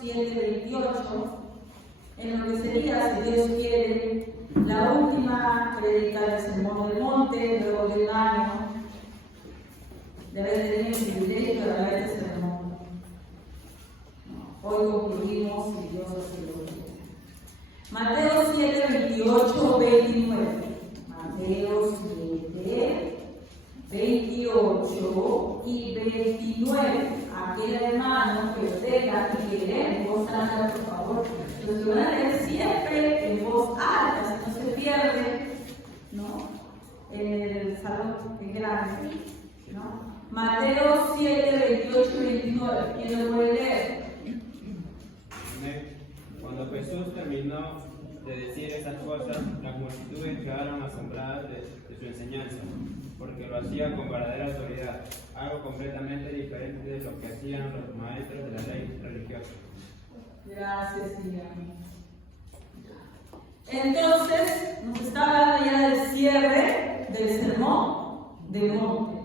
7:28, en lo que sería, si Dios quiere, la última predica del Sermón del Monte, luego de un año de haber tenido el privilegio de hablar este sermón. Hoy concluimos y Dios así lo quiere. Mateo 7:28-29. Mateo 7:28 y 29. Aquel hermano que tenga y que lee en voz alta, por favor. Los van a leer siempre en voz alta, si no se pierde, ¿no? En el salón que es grande, ¿no? Mateo 7:28-29. ¿Quién lo puede leer? Cuando Jesús terminó de decir esas cosas, las multitudes quedaron asombradas de su enseñanza, porque lo hacía con verdadera autoridad, algo completamente diferente de lo que hacían los maestros de la ley religiosa. Gracias, Señor. Entonces, nos está hablando ya del cierre del sermón del monte.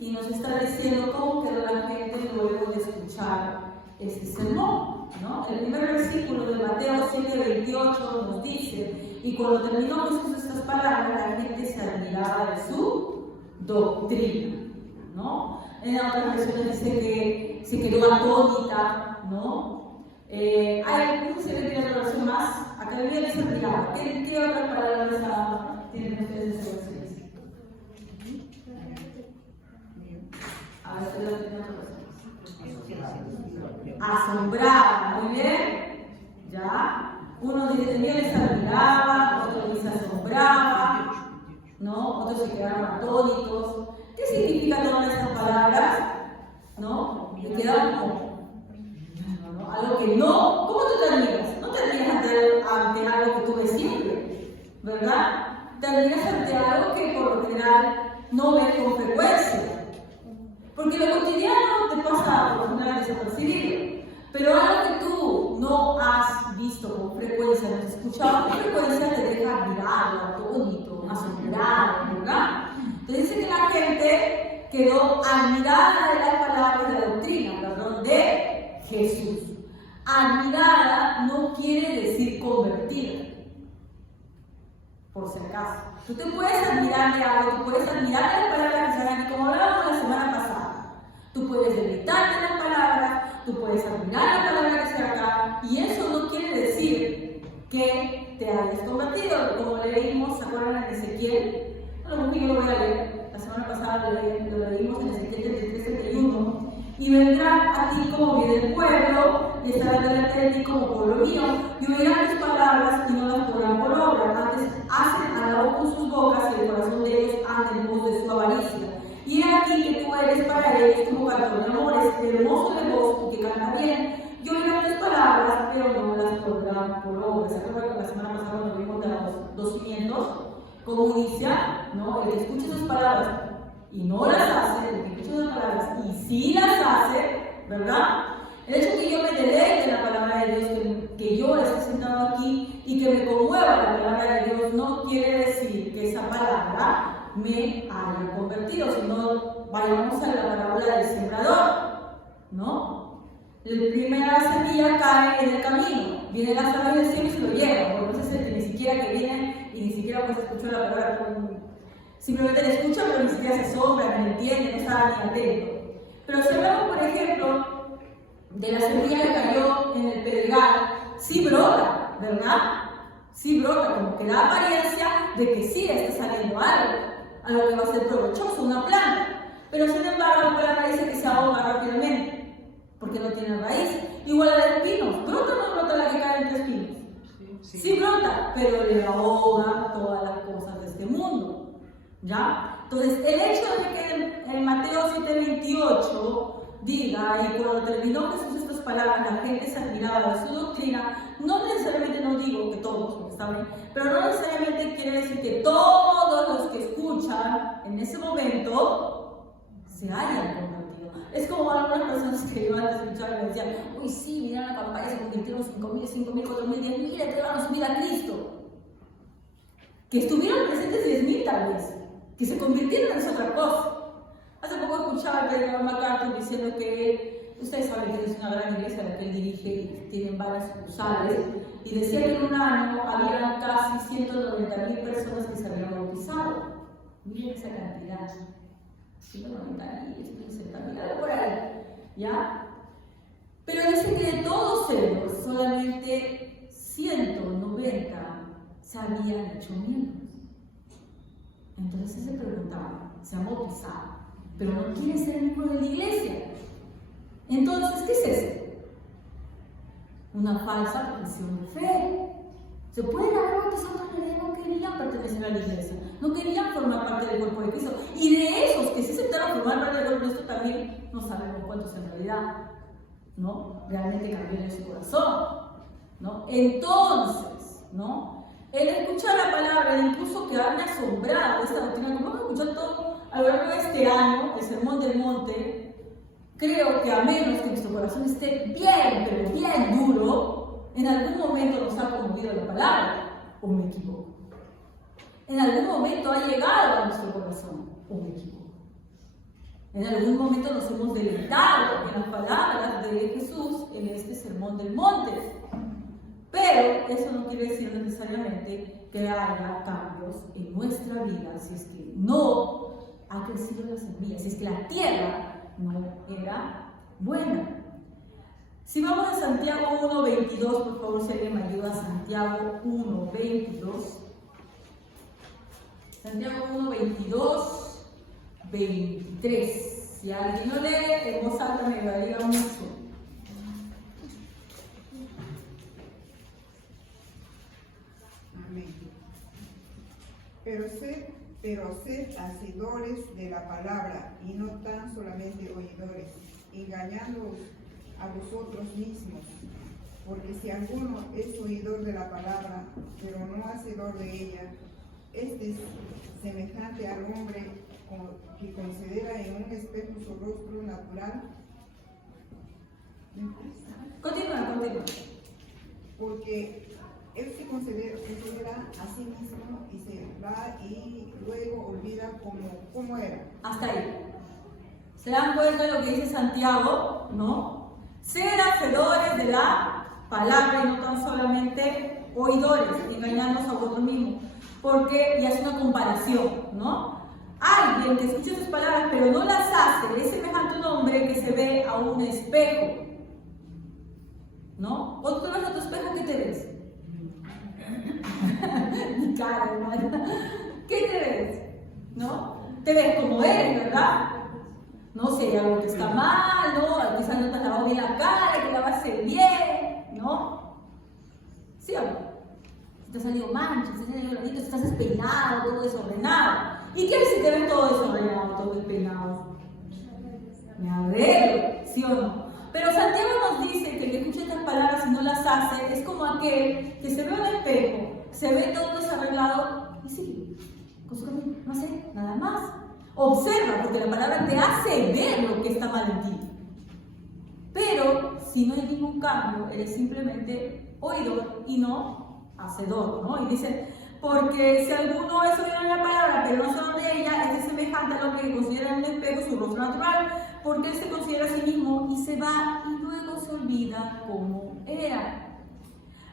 Y nos está diciendo cómo quedó la gente luego de escuchar este sermón, ¿no? El primer versículo de Mateo 7:28 nos dice: y cuando terminó Jesús estas palabras, la gente se admiraba de su doctrina, ¿no? En otras versiones dice que se quedó atónita, ¿no? ¿Cómo se le diría otra versión más? Acá le dice admiraba. ¿Qué otras palabras tienen ustedes esa versión? A ver, ¿qué otra versión? Asombrada, muy bien. ¿Ya? Uno dice también les admiraba, otro dice asombraba, ¿no? Otros se quedaron atónitos. ¿Qué significa todas estas palabras? ¿No? Se quedaron como algo que no. ¿Cómo tú te admiras? No te admiras ante algo que tú ves siempre, ¿verdad? Te admiras ante algo que por lo general no ves con frecuencia. Porque lo cotidiano te pasa por lo general desapercibido. Pero algo que tú no has visto con frecuencia, no has escuchado con frecuencia, te deja admirado, atónito, asombrado, ¿verdad? Entonces dice que la gente quedó admirada de las palabras de la doctrina, perdón, de Jesús. Admirada no quiere decir convertida, por si acaso. Tú te puedes admirar de algo, tú puedes admirar de las palabras que se dan, y como hablábamos la semana pasada, tú puedes deleitarte las palabras, tú puedes admirar la palabra que sea acá, y eso no quiere decir que te hayas convertido. Como leímos, ¿se acuerdan en Ezequiel? Bueno, yo lo voy a leer. La semana pasada lo leímos en Ezequiel 33:31. Y vendrán a ti como bien del pueblo, y estarán delante de ti como pueblo mío, y oirán tus palabras y no las pondrán por obra. Antes hacen alabo con sus bocas, y el corazón de ellos anda en pos de su avaricia. Y he aquí que tú eres para ellos como cantor de amores, hermoso de voz y que canta bien. Y oirán tus palabras, pero no las pondrán por obra. ¿Se acuerdan que la semana pasada cuando vimos de los 2 cimientos? Como inicia, ¿no? El que escucha sus palabras y no las hace, el que escucha sus palabras y sí las hace, ¿verdad? El hecho que yo me deleite en la palabra de Dios, que yo esté sentado aquí y que me conmueva la palabra de Dios, no quiere decir que esa palabra me haya convertido, sino vayamos a la parábola del sembrador, ¿no? La primera semilla cae en el camino, vienen las aves del cielo y se lo llevan, porque no es el que ni siquiera que viene y ni siquiera pues escuchó la palabra, simplemente la escucha, pero ni siquiera se asombra, ni entiende, no está ni atento. Pero si hablamos, por ejemplo, de la semilla que cayó en el pedregal, sí brota, ¿verdad? Sí brota, como que da apariencia de que sí está saliendo algo que va a ser provechoso, una planta. Pero sin embargo, la planta dice que se ahoga rápidamente, porque no tiene raíz. Igual a los espinos, ¿brota o no brota la que cae entre espinos? Sí brota, pero le ahoga todas las cosas de este mundo, ¿ya? Entonces, el hecho de que en Mateo 7:28 diga, y cuando terminó Jesús estas palabras, la gente se admiraba de su doctrina, no necesariamente, no digo que todos, porque está bien, pero no necesariamente quiere decir que todos los que escuchan en ese momento se hayan convertido. Es como algunas personas que yo antes escuchaba y me decían: uy, sí, mira la campaña, se convirtieron 5.000, 5.000, 4.000, 10.000, entregaron su vida a Cristo. Que estuvieron presentes 10.000 tal vez, que se convirtieron en otra cosa. Hace poco escuchaba al predicador MacArthur diciendo que ustedes saben que es una gran iglesia la que él dirige y tienen varias sucursales, y decía que en un año había casi 190.000 personas que se habían bautizado. Miren esa cantidad, 190.000, 160.000, algo por ahí, ¿ya? Pero dice que de todos ellos, solamente 190 se habían hecho miembros. Entonces se preguntaba, se han bautizado, pero no quieren ser miembros de la iglesia. Entonces, ¿qué es eso? Una falsa profesión de fe. Se pueden haber bautizado, pero en realidad no querían pertenecer a la iglesia, no querían formar parte del cuerpo de Cristo. Y de esos que sí aceptaron formar parte del cuerpo de Cristo, también no sabemos cuántos en realidad, ¿no? Realmente cambiaron en su corazón, ¿no? Entonces, ¿no? El escuchar la palabra, incluso quedarme asombrado de esta doctrina, como hemos escuchado todo a lo largo de este año, el Sermón del Monte, creo que a menos que nuestro corazón esté bien, pero bien duro, en algún momento nos ha conmovido la palabra, o me equivoco. En algún momento ha llegado a nuestro corazón, o me equivoco. En algún momento nos hemos deleitado en las palabras de Jesús en este Sermón del Monte. Pero eso no quiere decir necesariamente que haya cambios en nuestra vida si es que no ha crecido la semilla, si es que la tierra no era buena. Si vamos a Santiago 1:22, por favor, si alguien me ayuda, Santiago 1:22. Santiago 1:22, 23. Si alguien no lee en voz alta me ayudaría mucho. Amén. Pero sed hacedores de la palabra y no tan solamente oidores, engañándoos a vosotros mismos. Porque si alguno es oidor de la palabra, pero no hacedor de ella, este es semejante al hombre que considera en un espejo su rostro natural. Continúa. Porque él se considera a sí mismo y se va y luego olvida cómo era. Hasta ahí. ¿Se dan cuenta de lo que dice Santiago? ¿No? Ser hacedores de la palabra y no tan solamente oidores, engañándonos a vosotros mismos. Porque, y hace una comparación, ¿no? Alguien que escucha sus palabras pero no las hace, es semejante a un hombre que se ve a un espejo, ¿no? Cuando tú ves a tu espejo, ¿qué te ves? Mi cara, hermano. ¿Qué te ves? ¿No? Te ves como eres, ¿verdad? No sé, algo que está mal, ¿no? Quizás no te has lavado bien la cara, que lavaste bien, ¿no? ¿Sí o no? Te has salido manchas, te has salido granitos, estás despeinado, todo desordenado. ¿Y qué si te ves todo desordenado, todo despeinado? Me arreglo, ¿sí o no? Pero Santiago nos dice que el que escucha estas palabras y no las hace es como aquel que se ve al espejo, se ve todo desarreglado y sigue con su camino, no hace nada más. Observa, porque la palabra te hace ver lo que está mal en ti. Pero si no hay ningún cambio, eres simplemente oidor y no hacedor, ¿no? Y dice, porque si alguno es oidor de la palabra, pero no hacedor de ella, es semejante al hombre que considera en un espejo su rostro natural, porque él se considera a sí mismo y se va y luego se olvida cómo era.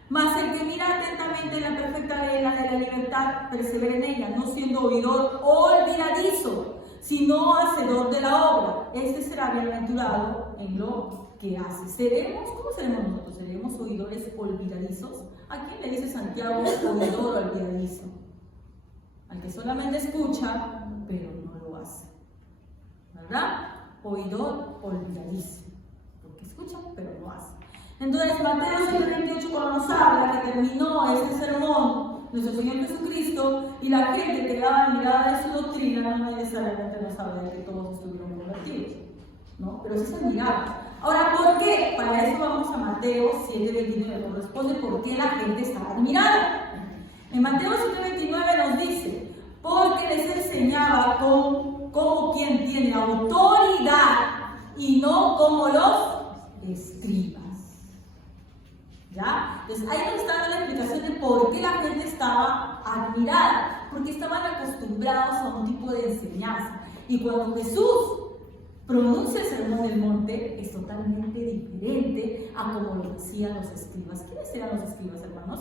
Mas el que mira atentamente en la perfecta ley, la de la libertad, persevera en ella, no siendo oidor olvidadizo, sino hacedor de la obra. Este será bienaventurado en lo que hace. ¿Cómo seremos nosotros? ¿Seremos oidores olvidadizos? ¿A quién le dice Santiago oidor olvidadizo? Al que solamente escucha, pero no lo hace. ¿Verdad? Oidor olvidadizo. Porque escucha, pero no hace. Entonces, Mateo 7:28, cuando nos habla que terminó ese sermón nuestro Señor Jesucristo y la gente que daba mirada de su doctrina, no necesariamente nos habla de que todos estuvieron convertidos, ¿no? Pero sí se miraba. Ahora, ¿por qué? Para eso vamos a Mateo 7:29, corresponde por qué la gente estaba admirada. En Mateo 7:29 nos dice, porque les enseñaba como quien tiene autoridad y no como los escribas. ¿Ya? Entonces ahí nos está dando la explicación de por qué la gente estaba admirada, porque estaban acostumbrados a un tipo de enseñanza. Y cuando Jesús pronuncia el sermón del monte es totalmente diferente a como lo decían los escribas. ¿Quiénes eran los escribas, hermanos?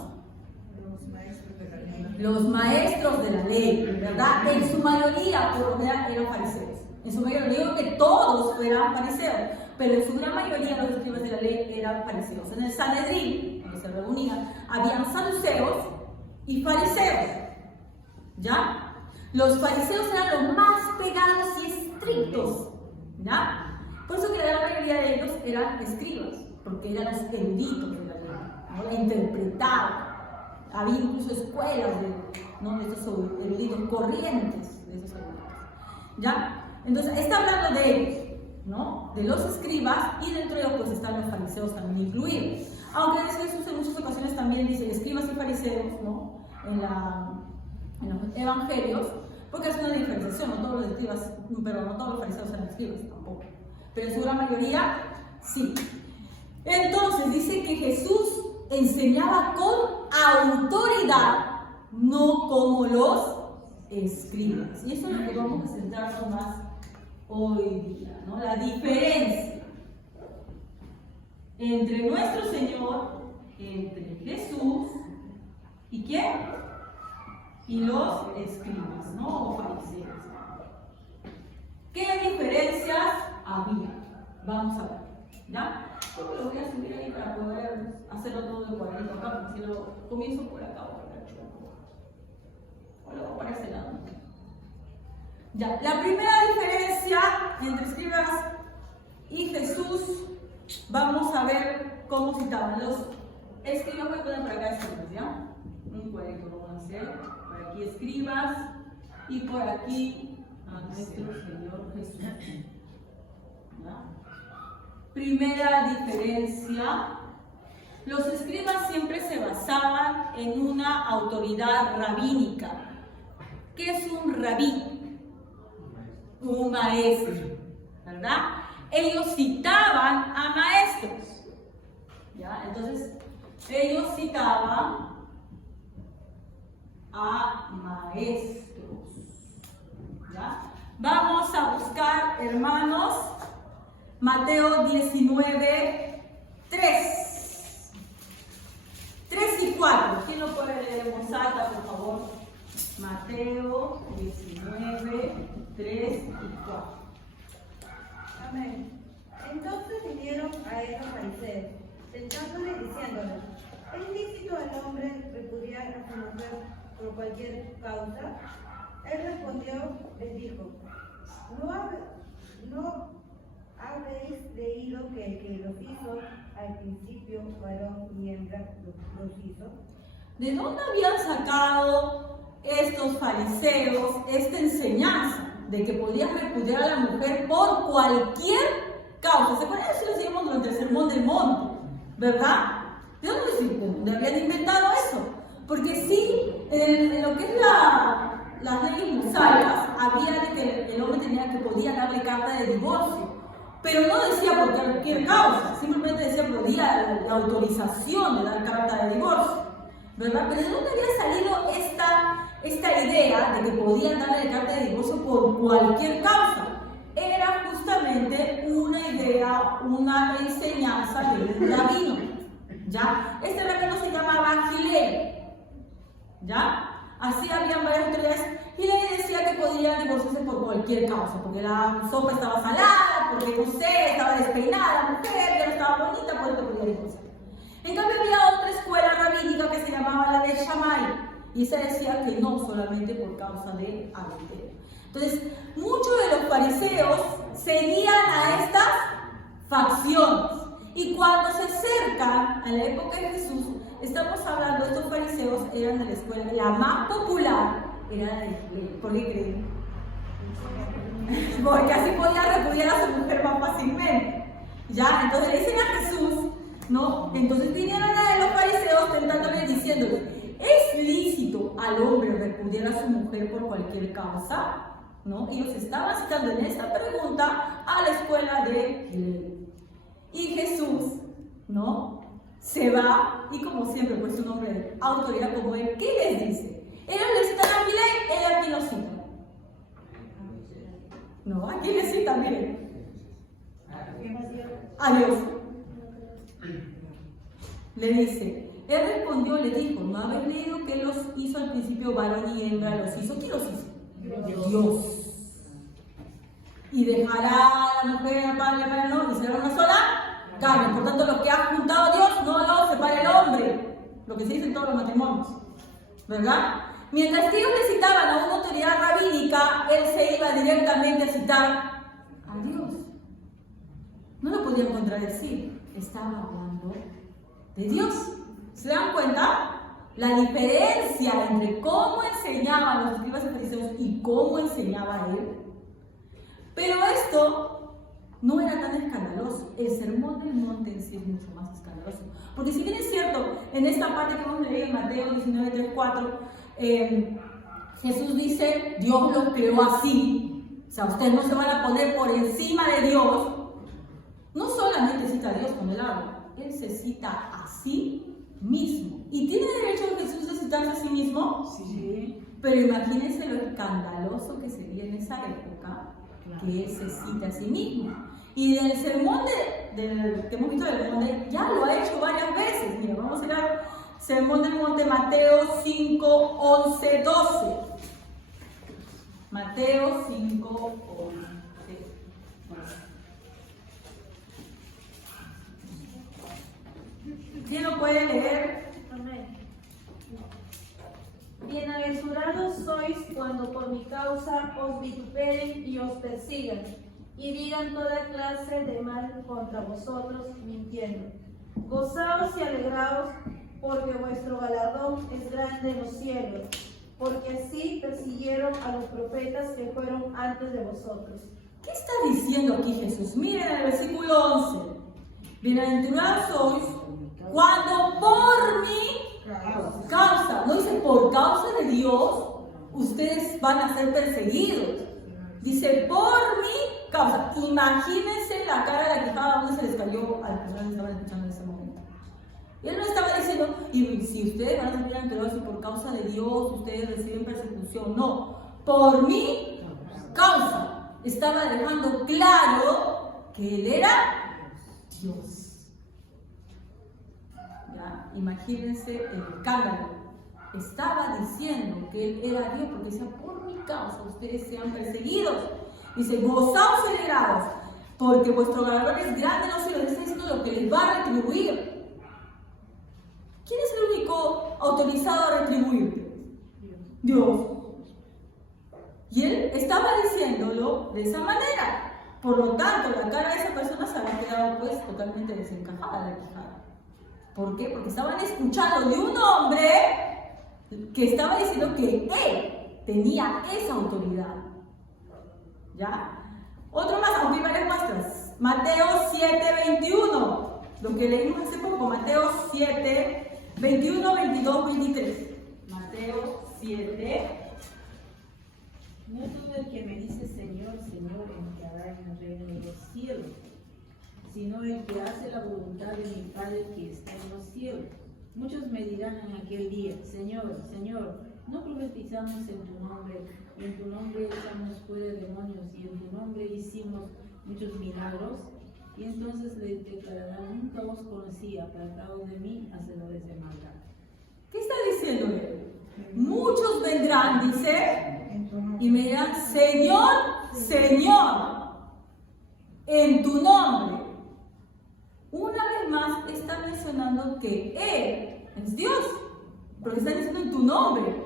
Los maestros de la ley. Los maestros de la ley, ¿verdad? En su mayoría, por lo general, eran fariseos. En su mayoría, no digo que todos fueran fariseos, pero en su gran mayoría los escribas de la ley eran fariseos. En el Sanedrín, donde se reunían, habían saduceos y fariseos. ¿Ya? Los fariseos eran los más pegados y estrictos. ¿Ya? Por eso que la gran mayoría de ellos eran escribas, porque eran los eruditos de la ley, ¿no? La interpretaban. Había incluso escuelas de esos eruditos, corrientes de esos eruditos. ¿Ya? Entonces, está hablando de ellos, ¿no? De los escribas, y dentro de ellos pues están los fariseos también incluidos. Aunque Jesús en muchas ocasiones también dice escribas y fariseos, ¿no? En los evangelios, porque es una diferenciación, no todos los escribas, pero no todos los fariseos eran escribas tampoco. Pero en su gran mayoría, sí. Entonces, dice que Jesús enseñaba con autoridad, no como los escribas. Y eso es lo que vamos a centrarnos más hoy día, ¿no? La diferencia entre nuestro Señor, entre Jesús y ¿quién? Y los escribas, ¿no? O fariseos. ¿Qué diferencias había? Vamos a ver, ¿ya? Yo lo voy a subir ahí para poder hacerlo todo de cuadrito acá, porque si lo comienzo por acá, o luego para este lado. Ya, la primera diferencia entre escribas y Jesús, vamos a ver cómo citaban. Los escribas, me pueden por acá escribas, ¿ya? Un cuadrito lo van a hacer. Por aquí escribas y por aquí a nuestro Señor Jesús. ¿Ya? Primera diferencia. Los escribas siempre se basaban en una autoridad rabínica. ¿Qué es un rabí? Un maestro, ¿verdad? Ellos citaban a maestros, ¿ya? Entonces, ellos citaban a maestros, ¿ya? Vamos a buscar, hermanos, Mateo 19, 3 y 4. ¿Quién lo puede leer en voz alta, por favor? Mateo 19, 3 y 4. Amén. Entonces vinieron a él los fariseos, tentándole y diciéndole: ¿es lícito al hombre repudiar a su mujer por cualquier causa? Él respondió, les dijo: ¿No habéis leído que el que los hizo al principio, varón y hembra, los hizo? ¿De dónde habían sacado estos fariseos esta enseñanza de que podían repudiar a la mujer por cualquier causa? ¿Se acuerdan? Eso lo decíamos durante el sermón del monte, ¿verdad? ¿De dónde habían inventado eso? Porque sí, en lo que es las leyes mosaicas, había de que el hombre podía darle carta de divorcio, pero no decía por cualquier causa, simplemente decía que podía la autorización de dar carta de divorcio, ¿verdad? Pero ¿de dónde había salido esta idea de que podían darle carta de divorcio por cualquier causa? Era justamente una idea, una enseñanza de un rabino, ¿ya? Este rabino se llamaba Hillel, ¿ya? Así habían varias autoridades. Hillel decía que podían divorciarse por cualquier causa, porque la sopa estaba salada, porque no sé, estaba despeinada la mujer, que no estaba bonita, por eso podía divorciar. En cambio había otra escuela rabínica que se llamaba la de Shammai, y esa decía que no solamente por causa de adulterio. Entonces, muchos de los fariseos seguían a estas facciones, y cuando se acercan a la época de Jesús, estamos hablando de estos fariseos, eran de la escuela, la más popular era la de Hillel. ¿Por qué creen? Porque así podía repudiar a su mujer más fácilmente. ¿Ya? Entonces le dicen a Jesús, ¿no? Entonces vinieron a los fariseos tentándole, diciéndole: ¿es lícito al hombre repudiar a su mujer por cualquier causa? ¿No? Ellos estaban citando en esta pregunta a la escuela de Hillel. Y Jesús, ¿no? Se va, y como siempre, pues un hombre de autoridad como él, ¿qué les dice? Ellos le citan a Hillel, él aquí lo cita. No, aquí le cita, miren. A Dios. Le dice, él respondió, le dijo, ¿no habéis leído que él los hizo al principio varón y hembra los hizo? ¿Quién los hizo? Dios. Y dejará a la mujer al padre para el hombre y será una sola carne. Por tanto, lo que ha juntado Dios no lo separa el hombre. Lo que se dice en todos los matrimonios. ¿Verdad? Mientras ellos le citaban a una autoridad rabínica, él se iba directamente a citar a Dios. No lo podían contradecir. Estaba hablando de Dios. ¿Se dan cuenta? La diferencia entre cómo enseñaban los escribas y fariseos y cómo enseñaba él. Pero esto no era tan escandaloso. El sermón del monte en sí es mucho más escandaloso. Porque si bien es cierto, en esta parte que hemos leído en Mateo 19, 3, 4, Jesús dice, Dios los creó así. O sea, ustedes no se van a poner por encima de Dios. No solamente cita a Dios cuando él habla, él se cita a sí mismo. ¿Y tiene derecho Jesús de citarse a sí mismo? Sí. Pero imagínense lo escandaloso que sería en esa época que él se cita a sí mismo. Y del sermón que hemos visto del monte, ya lo ha hecho varias veces. Mira, vamos a ir al sermón del monte, Mateo 5, 11, 12. Mateo 5, 11. ¿Quién lo puede leer? Amén. Bienaventurados sois cuando por mi causa os vituperen y os persigan, y digan toda clase de mal contra vosotros, mintiendo. Gozaos y alegraos, porque vuestro galardón es grande en los cielos, porque así persiguieron a los profetas que fueron antes de vosotros. ¿Qué está diciendo aquí Jesús? Miren el versículo 11. Bienaventurados sois cuando por mi causa, no dice por causa de Dios, ustedes van a ser perseguidos. Dice por mi causa. Imagínense la cara de la que cada uno se les cayó a las personas que estaban escuchando en ese momento. Y él no estaba diciendo, y si ustedes van a ser bienaventurados y por causa de Dios ustedes reciben persecución. No, por mi causa. Estaba dejando claro que él era Dios. ¿Ya? Imagínense el escándalo. Estaba diciendo que él era Dios porque decía, por mi causa ustedes sean perseguidos. Dice, gozaos y alegraos, porque vuestro galardón es grande en los cielos. Está diciendo lo que les va a retribuir. ¿Quién es el único autorizado a retribuirte? Dios. Y él estaba diciéndolo de esa manera. Por lo tanto, la cara de esa persona se había quedado pues totalmente desencajada de la quijada. ¿Por qué? Porque estaban escuchando de un hombre que estaba diciendo que él tenía esa autoridad. ¿Ya? Otro más, aunque hay varias muestras. Mateo 7, 21. Lo que leímos hace poco, Mateo 7, 21, 22, 23. Mateo 7. No todo el que me dice Señor, Señor, entrará en el reino de los cielos, sino el que hace la voluntad de mi Padre que está en los cielos. Muchos me dirán en aquel día, Señor, Señor, ¿no profetizamos en tu nombre? Y en tu nombre echamos fuera demonios, y en tu nombre hicimos muchos milagros. Y entonces les declararán, nunca os conocí, apartados de mí, hacedores de maldad. ¿Qué está diciendo él? Muchos vendrán, dice, y me dirán, Señor, Señor, en tu nombre. Una vez más está mencionando que Él es Dios, porque está diciendo en tu nombre,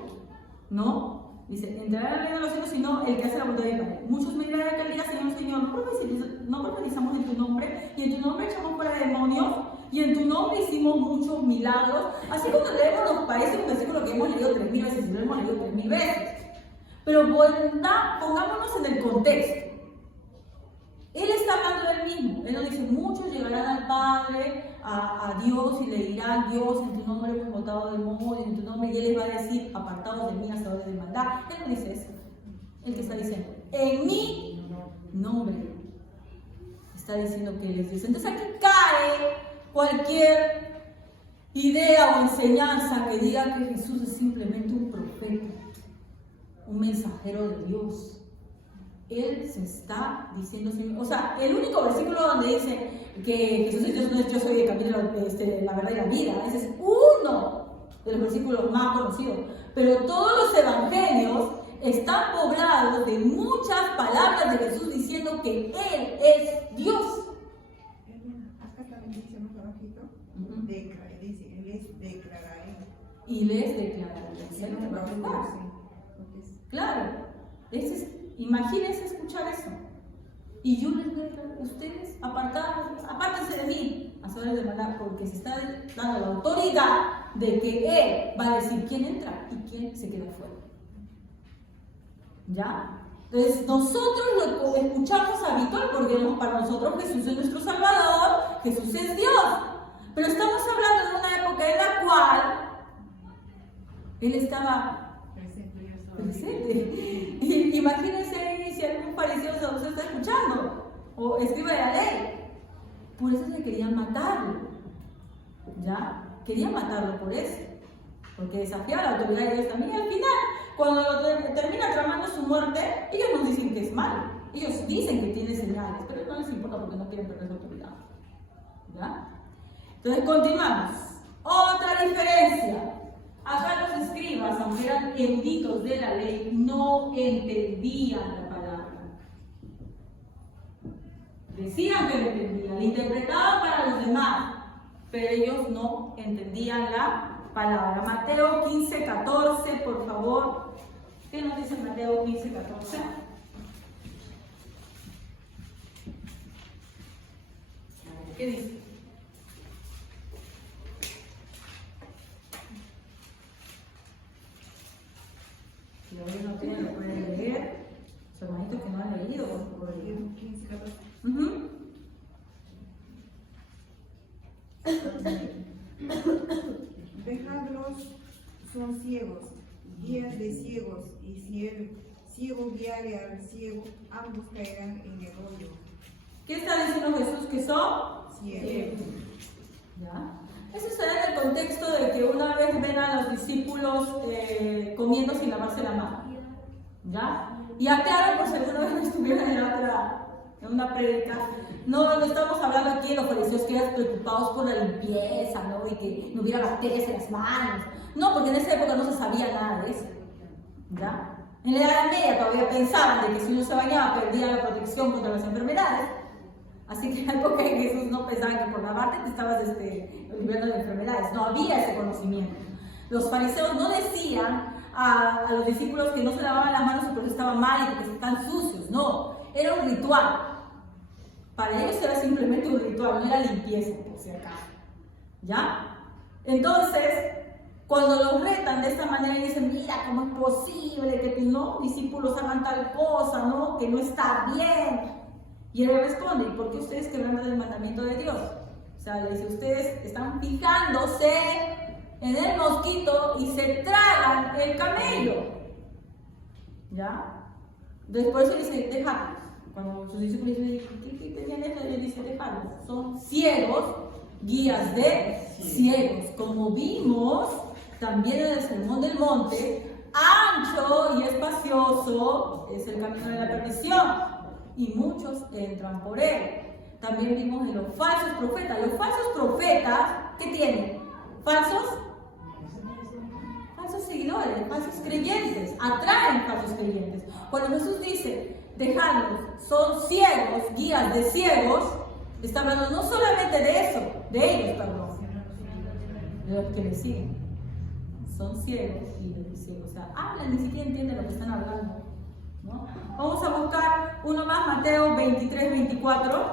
¿no? Dice, entrará al reino de los cielos, sino el que hace la voluntad de Padre. Muchos me dirán aquel día, Señor, Señor, no profetizamos en tu nombre, y en tu nombre echamos fuera demonios, y en tu nombre hicimos muchos milagros. Así cuando leemos nos parece un versículo que hemos leído 3000 veces, y lo hemos leído 3000 veces. Pero pongámonos en el contexto. Él está hablando del mismo. Él nos dice, muchos llegarán al Padre, a Dios, y le dirán, Dios, en tu nombre hemos botado demonios, en tu nombre, y Él les va a decir, apartados de mí, hacedores de maldad. Él no dice eso. El que está diciendo, en mi nombre. Está diciendo que Él es Dios. Entonces aquí cae cualquier idea o enseñanza que diga que Jesús es simplemente un profeta, un mensajero de Dios. Él se está diciendo, o sea, el único versículo donde dice que Jesús es yo soy el camino, la verdad y la vida, ese es uno de los versículos más conocidos. Pero todos los evangelios están poblados de muchas palabras de Jesús diciendo que Él es Dios. Acá también dice más abajito, dice, Él les declararé. Y les declararé. Claro, imagínense escuchar eso. Y yo les voy a declarar, ustedes apártense de mí, hacedores de maldad, porque se está dando la autoridad de que Él va a decir quién entra y quién se queda fuera. ¿Ya? Entonces nosotros lo escuchamos habitual porque para nosotros Jesús es nuestro Salvador, Jesús es Dios. Pero estamos hablando de una época en la cual Él estaba presente. Imagínense si algún fariseo se está escuchando o escriba de la ley. Por eso se querían matarlo. ¿Ya? Querían matarlo por eso. Porque desafiaba la autoridad de Dios también. Y al final, cuando termina tramando su muerte, ellos nos dicen que es malo. Ellos dicen que tiene señales, pero no les importa porque no quieren perder su autoridad. ¿Ya? Entonces continuamos. Otra diferencia. Acá los escribas, aunque eran eruditos de la ley, no entendían la palabra. Decían que lo entendían, la interpretaban para los demás, pero ellos no entendían la palabra. Mateo 15:14, por favor. ¿Qué nos dice Mateo 15:14? ¿Qué dice? Si alguien no tiene, lo pueden leer. Los hermanitos que no han leído, por favor. 15, 14. Dejadlos, son ciegos, guías de ciegos, y si el ciego guiare al ciego, ambos caerán en el hoyo. ¿Qué está diciendo Jesús que son? Ciegos. ¿Ya? Eso se da en el contexto de que una vez ven a los discípulos comiendo sin lavarse la mano. ¿Ya? Y aclaro, por si alguna vez no estuvieron en una prédica, no estamos hablando aquí de los fariseos que eran preocupados por la limpieza, ¿no? Y que no hubiera bacterias en las manos. No, porque en esa época no se sabía nada de eso. ¿Ya? En la Edad Media todavía pensaban de que si uno se bañaba perdía la protección contra las enfermedades. Así que en la época de Jesús no pensaban que por lavarte te estabas librando de enfermedades. No había ese conocimiento. Los fariseos no decían a los discípulos que no se lavaban las manos porque estaban mal y porque estaban sucios. No, era un ritual. Para ellos era simplemente un ritual, no era limpieza, por si acaso. ¿Ya? Entonces, cuando los retan de esta manera y dicen, mira, ¿cómo es posible que tus discípulos hagan tal cosa, ¿no? Que no está bien. Y él responde, ¿y por qué ustedes quebrantan el mandamiento de Dios? O sea, le dice, ustedes están fijándose en el mosquito y se tragan el camello. ¿Ya? Después él dice, déjalos. Cuando sus discípulos dicen, ¿qué tenían esto? Él dice, déjalos. Son ciegos, guías de ciegos. Como vimos también en el Sermón del Monte, ancho y espacioso es el camino de la perdición. Y muchos entran por él. También vimos en los falsos profetas. Los falsos profetas, ¿qué tienen? Falsos seguidores, falsos creyentes. Atraen falsos creyentes. Cuando Jesús dice, dejadlos, son ciegos, guías de ciegos, está hablando no solamente de eso, de ellos, perdón, de los que le siguen. Son ciegos, guías de ciegos. O sea, hablan, ni siquiera entienden lo que están hablando. ¿No? Vamos a buscar uno más, Mateo 23-24.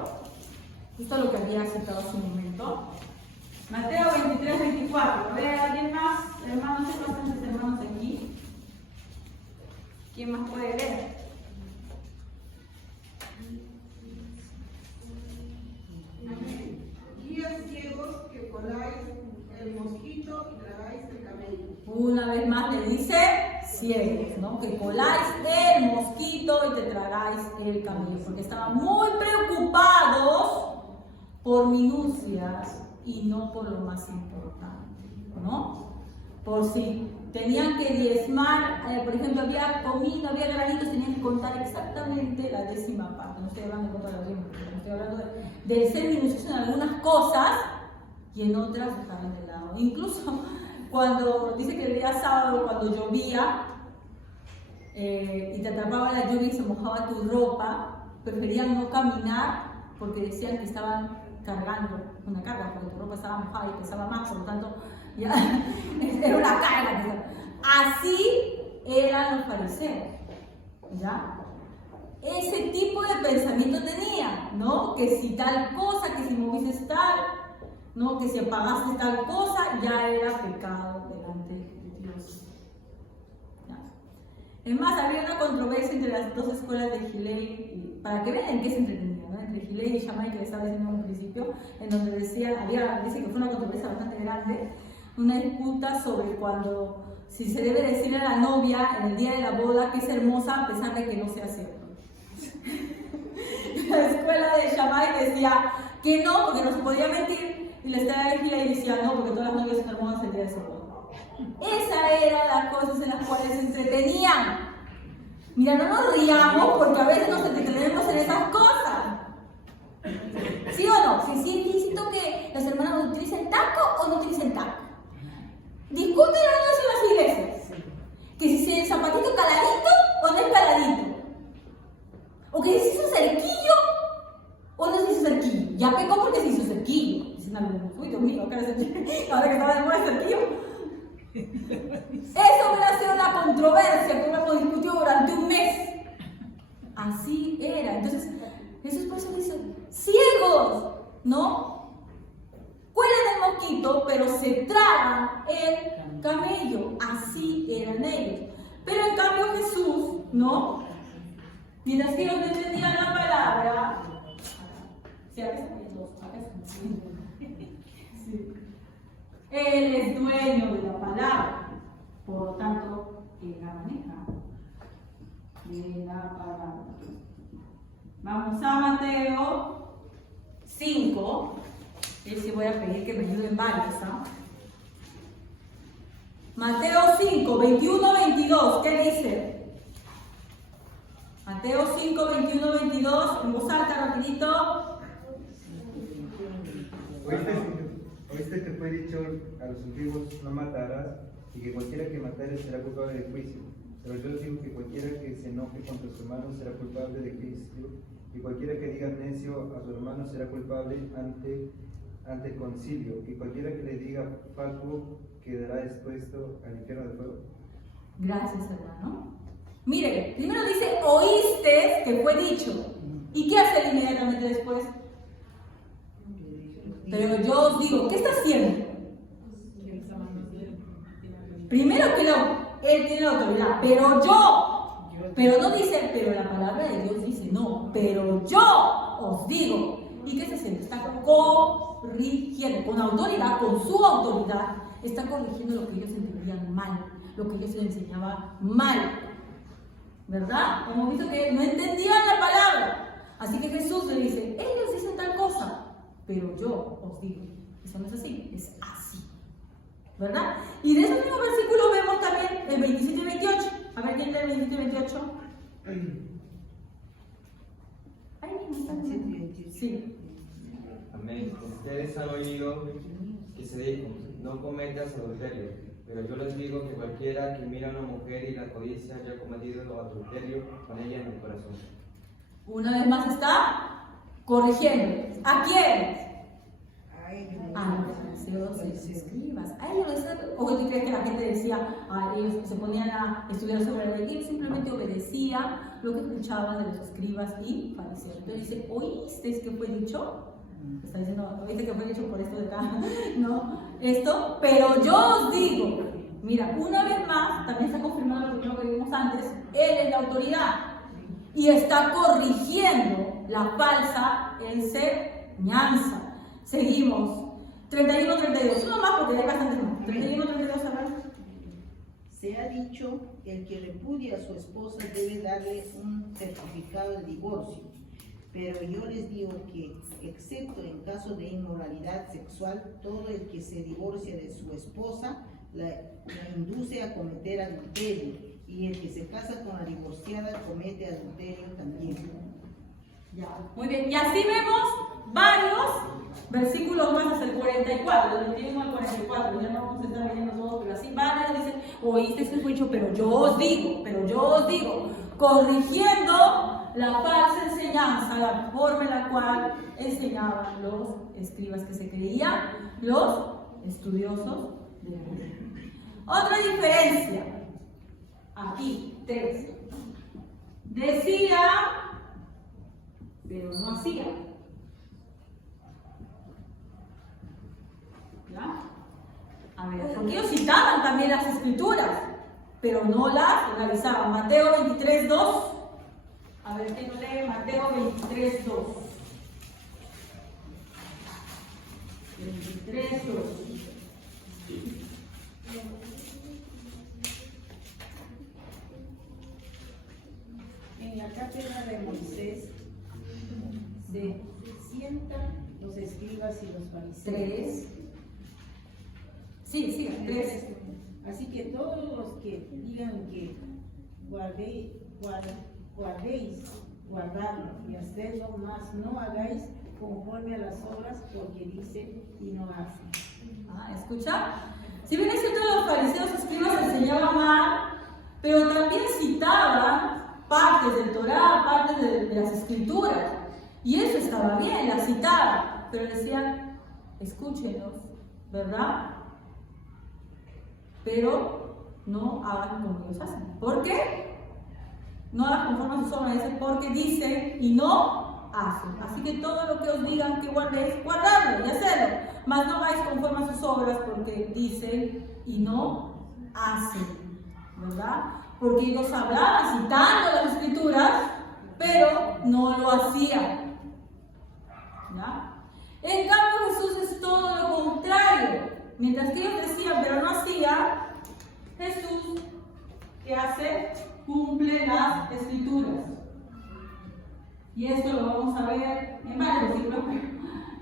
Esto es lo que había citado hace un momento. Mateo 23-24. A ver, ¿alguien más? Hermanos, hay bastantes hermanos aquí. ¿Quién más puede leer? Guías ciegos que coláis el mosquito y tragáis el camello. Una vez más le dice ciegos, ¿no? Que coláis el mosquito y te tragáis el camello, porque estaban muy preocupados por minucias y no por lo más importante, ¿no? por si tenían que diezmar, por ejemplo, había comida, había granitos, tenían que contar exactamente la 10ª parte. No estoy hablando de contar la 10ª parte, estoy hablando de ser minucioso en algunas cosas y en otras dejaban de lado. Incluso cuando dice que el día sábado, cuando llovía y te atrapaba la lluvia y se mojaba tu ropa, preferían no caminar porque decían que estaban cargando una carga, porque tu ropa estaba mojada y pesaba más, por lo tanto, ya era una carga. Así eran los fariseos, ¿ya? Ese tipo de pensamiento tenían, ¿no? Que si tal cosa, que si moviste tal, ¿no? Que si apagaste tal cosa, ya era pecado delante de Dios. ¿Ya? Es más, había una controversia entre las dos escuelas de Gilei, para que vean en qué se entretenían, ¿no? Entre Gilei y Shammai, que les estaba diciendo en un principio, en donde decían, dice que fue una controversia bastante grande, una disputa sobre si se debe decirle a la novia en el día de la boda que es hermosa a pesar de que no sea cierto. La escuela de Shammai decía que no, porque no se podía mentir, y la escuela de Gilei decía no, porque todas las novias son hermosas el día de su boda. Esas eran las cosas en las cuales se entretenían. Mira, no nos riamos porque a veces nos entretenemos en esas cosas. ¿Sí o no? Si sí es lícito que las hermanas utilicen taco o no utilicen taco. Discuten eso en las iglesias. Que si el zapatito caladito o no es caladito. O que si se hizo cerquillo o no se hizo cerquillo. Ya pecó porque se hizo cerquillo. Dicen algunos, uy Dios mío, ahora que estaba de moda el cerquillo. Eso hubiera sido una controversia que hubiéramos discutido durante un mes. Así era. Entonces, Jesús por eso dice, ciegos, ¿no? Cuelan el mosquito, pero se tragan el camello. Así eran ellos. Pero en cambio Jesús, ¿no? Mientras que ellos no entendían la palabra, Él es dueño de la palabra, por lo tanto, Él la maneja de la palabra. Vamos a Mateo 5. Sí voy a pedir que me ayuden varios, ¿ah? Mateo 5, 21-22, ¿qué dice? Mateo 5, 21-22, en voz alta, rapidito. Oíste que fue dicho a los antiguos, no matarás, y que cualquiera que matare será culpable de juicio. Pero yo os digo que cualquiera que se enoje contra su hermano será culpable de juicio, y cualquiera que diga necio a su hermano será culpable ante el concilio, y cualquiera que le diga fatuo quedará expuesto al infierno de fuego. Gracias, hermano. Mire, primero dice, oíste que fue dicho. ¿Y qué hace él inmediatamente después? Pero yo os digo, ¿qué está haciendo? Primero que él tiene la autoridad, pero no dice, pero la palabra de Dios dice, no, pero yo os digo. ¿Y qué está haciendo? Está corrigiendo, con autoridad, con su autoridad, está corrigiendo lo que ellos entendían mal, lo que ellos le enseñaban mal. ¿Verdad? Hemos visto que no entendían la palabra. Así que Jesús le dice, ellos dicen tal cosa, pero yo os digo, eso no es así, es así. ¿Verdad? Y de ese mismo versículo vemos también el 27 y 28. A ver, ¿quién lee el 27 y 28? Ahí mismo. Sí. Amén. Ustedes han oído que se dijo, no cometas adulterio. Pero yo les digo que cualquiera que mira a una mujer y la codicia haya cometido adulterio con ella en el corazón. Una vez más está corrigiendo. ¿A quién? A ellos. A los fariseos y los escribas. A ellos, ¿o tú crees que la gente decía, ellos se ponían a estudiar sobre la ley? Ellos simplemente obedecían lo que escuchaban de los escribas y fariseos. Entonces dice, ¿oísteis que fue dicho? Está diciendo, ¿oíste que fue dicho por esto de acá? ¿No? Esto, pero yo os digo, mira, una vez más, también está confirmado lo primero que vimos antes, Él es la autoridad y está corrigiendo la falsa enseñanza. Seguimos. 31-32, uno más porque hay bastante más. 31-32, a ver. Se ha dicho que el que repudia a su esposa debe darle un certificado de divorcio. Pero yo les digo que, excepto en caso de inmoralidad sexual, todo el que se divorcia de su esposa la induce a cometer adulterio, y el que se casa con la divorciada comete adulterio también. Ya, muy bien. Y así vemos varios versículos más hasta el 44, del 21 al 44. Ya no vamos a estar leyendo todos, pero así varios dicen, oíste ese dicho, pero yo os digo, corrigiendo la falsa enseñanza, la forma en la cual enseñaban los escribas que se creían los estudiosos de la ley. Otra diferencia, aquí, 3. Decía, pero no hacía. ¿Ya? A ver, porque ellos citaban también las escrituras, pero no las realizaban. Mateo 23:2. A ver, ¿quién lee Mateo 23:2? 23:2. En la cátedra de Moisés se sientan los escribas y los fariseos. 3. Sí, 3. Así que todos los que digan que guardarlo y hacerlo, más no hagáis conforme a las obras, porque dice y no hace. ¿Escucha? Si bien es cierto, los fariseos escribas enseñaban mal, pero también citaban partes del Torá, partes de las escrituras. Y eso estaba bien, las citaban, pero decían, escúchenos, ¿verdad? Pero no hagan como ellos hacen. ¿Por qué? No hagan conforme a sus obras, dicen, porque dicen y no hacen. Así que todo lo que os digan que guardéis, guardadlo y hacerlo. Mas no hagáis conforme a sus obras, porque dicen y no hacen, ¿verdad? Porque ellos hablaban citando las escrituras, pero no lo hacían. ¿Ya? En cambio, Jesús es todo lo contrario. Mientras que ellos decían, pero no hacían, Jesús, ¿qué hace? Cumple las escrituras. Y esto lo vamos a ver en varios libros.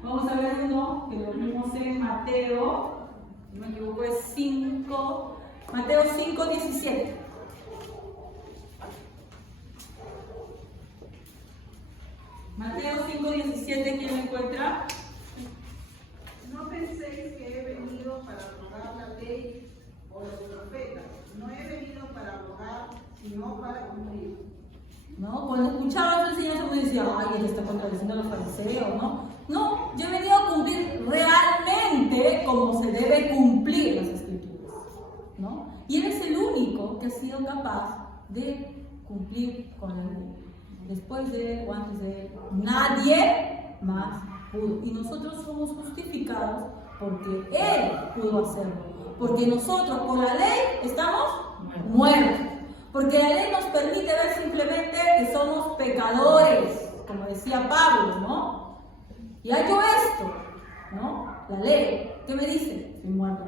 Vamos a ver uno que lo vimos en Mateo, no me equivoco, es 5, Mateo 5:17. Mateo 5:17, ¿quién lo encuentra? No penséis que he venido para abrogar la ley o los profetas. No he venido para abrogar, sino para cumplir. ¿No? Cuando escuchaba esa enseñanza uno decía, ay, él está contradiciendo a los fariseos, ¿no? No, yo he venido a cumplir realmente como se debe cumplir las escrituras, ¿no? Y él es el único que ha sido capaz de cumplir con la ley. Después de él o antes de él, nadie más pudo. Y nosotros somos justificados porque él pudo hacerlo. Porque nosotros por la ley estamos muertos. Porque la ley nos permite ver simplemente que somos pecadores, como decía Pablo, ¿no? Y hay yo esto, ¿no? La ley, ¿qué me dice? Estoy muerto.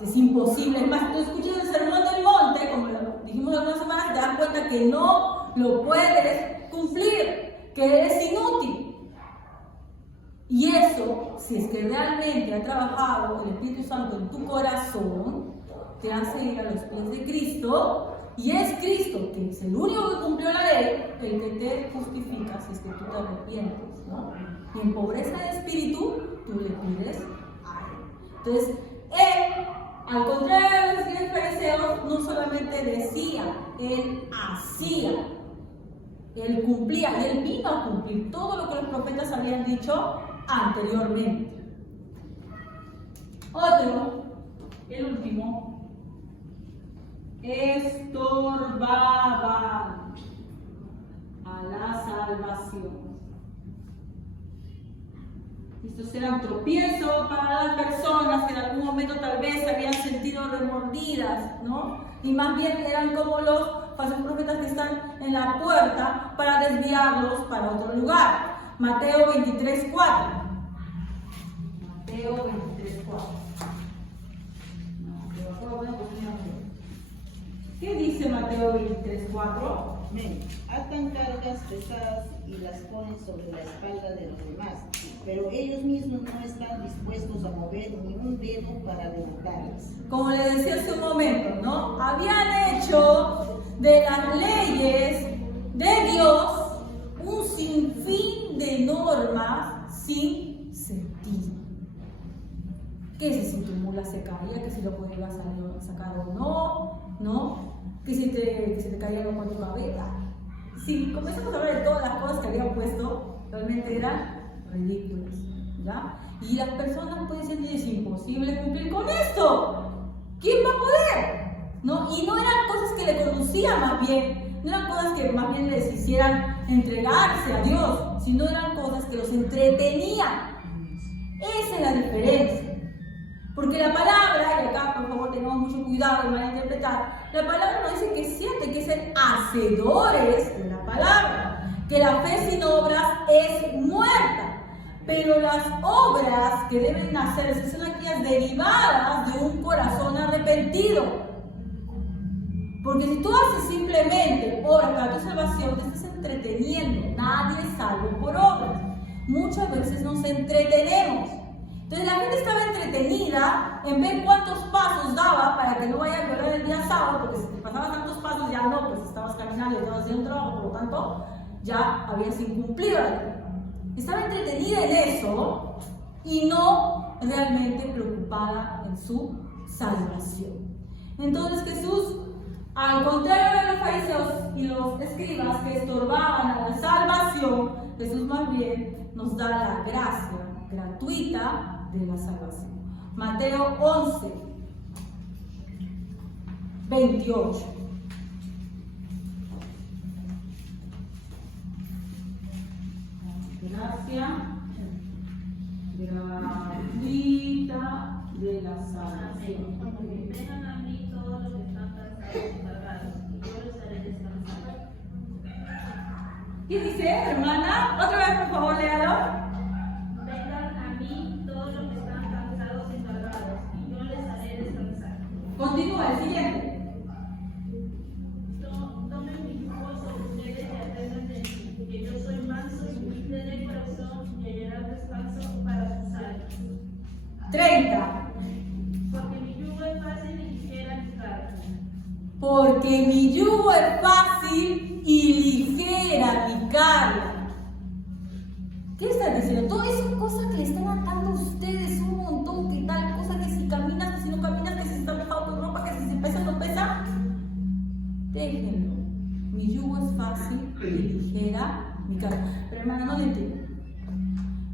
Es imposible. Es más, tú escuchas el sermón del monte, como lo dijimos algunas semanas, te das cuenta que no lo puedes cumplir, que eres inútil. Y eso, si es que realmente ha trabajado el Espíritu Santo en tu corazón, te hace ir a los pies de Cristo, y es Cristo, que es el único que cumplió la ley, el que te justifica si es que tú te arrepientes, ¿no? Y en pobreza de espíritu, tú le pides a él. Entonces, él, al contrario de los fariseos, no solamente decía, él hacía, él cumplía, y él vino a cumplir todo lo que los profetas habían dicho anteriormente. Otro, el último, estorbaban a la salvación. Estos eran tropiezos para las personas que en algún momento tal vez se habían sentido remordidas, ¿no? Y más bien eran como los falsos profetas que están en la puerta para desviarlos para otro lugar. Mateo 23:4. Mateo 23:4. ¿Qué dice Mateo 23:4? Atan cargas pesadas y las ponen sobre la espalda de los demás, pero ellos mismos no están dispuestos a mover ni un dedo consejo para levantarlas. Como le decía hace un momento, ¿no? Habían hecho de las leyes de Dios un sinfín de normas sin sentido. Que si tu mula se caía, que si lo podías sacar o no, ¿no? Que si te caía lo con tu cabeza. Si comenzamos a hablar de todas las cosas que habían puesto, realmente eran ridículas, ¿ya? Y las personas pueden decir, es imposible cumplir con esto. ¿Quién va a poder? ¿No? Y no eran cosas que le conducían más bien, no eran cosas que más bien les hicieran entregarse a Dios, sino eran cosas que los entretenían. Esa es la diferencia. Porque la palabra, y acá por favor tengamos mucho cuidado de malinterpretar, la palabra nos dice que es cierto, hay que ser hacedores de la palabra, que la fe sin obras es muerta, pero las obras que deben hacerse son aquellas derivadas de un corazón arrepentido. Porque si tú haces simplemente obras para tu salvación, te estás entreteniendo, nadie es salvo por obras. Muchas veces nos entretenemos. Entonces la gente estaba entretenida en ver cuántos pasos daba para que no vaya a violar el día sábado, porque si te pasabas tantos pasos ya no, pues estabas caminando y estabas haciendo un trabajo, por lo tanto ya habías incumplido la ley. Estaba entretenida en eso y no realmente preocupada en su salvación. Entonces Jesús, al contrario de los fariseos y los escribas que estorbaban a la salvación, Jesús más bien nos da la gracia gratuita de la salvación. Mateo 11, 28. Gracia gratuita de la salvación. Vengan a mí todos los que están cansados y cargados, y yo les haré descansar. ¿Qué dice, hermana? Otra vez, por favor, léalo. Vengan a mí todos los que están cansados y cargados, y yo les haré descansar. Continúa, el siguiente. Tomen mi yugo sobre ustedes y aprendan de mí, que yo soy manso y humilde de corazón, y hallarán descanso para sus almas. 30. Porque mi yugo es fácil y ligera mi carga. Porque mi yugo es fácil y ligera mi carga. ¿Qué están diciendo? Todas esas cosas que le están atando a ustedes un montón, que tal cosa, que si caminas, que si no caminas, que si está mojado tu ropa, que si se pesa o no pesa. Déjenlo. Mi yugo es fácil y ligera mi carga. Pero hermana, no le entiendo.